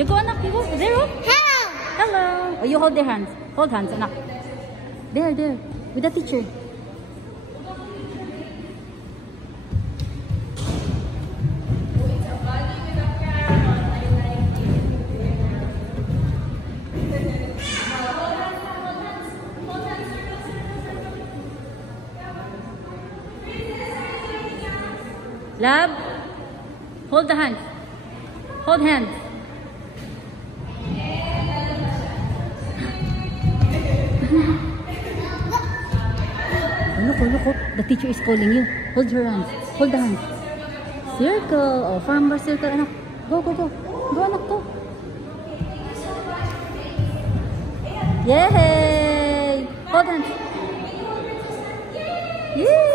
You go, anak. You go. There, oh. Hello. Hello. Oh, you hold their hands. Hold hands, anak. There, there. With the teacher. Love, hold the hands. Hold hands. Look. The teacher is calling you. Hold her hands. Hold the hands. Circle. Oh, farmer circle. Anak. Go. Go, anak, go. Yay! Hold hands. Yay!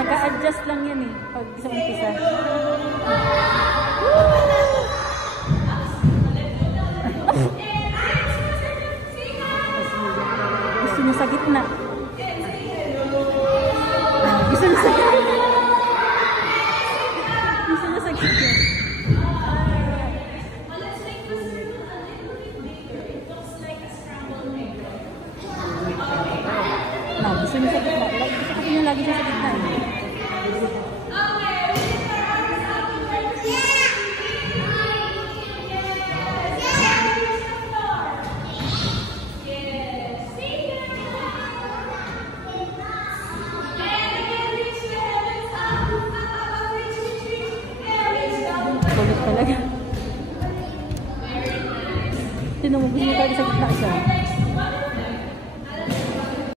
Naka-adjust lang yan eh, pag sa umpisa. Gusto niya sa gitna. Gusto niya sa gitna. Gusto niya sa gitna. Gusto niya sa gitna. Gusto niya lagi siya sa gitna. Kulit talaga. Tinan mo, gusto niya talaga sa gitna siya.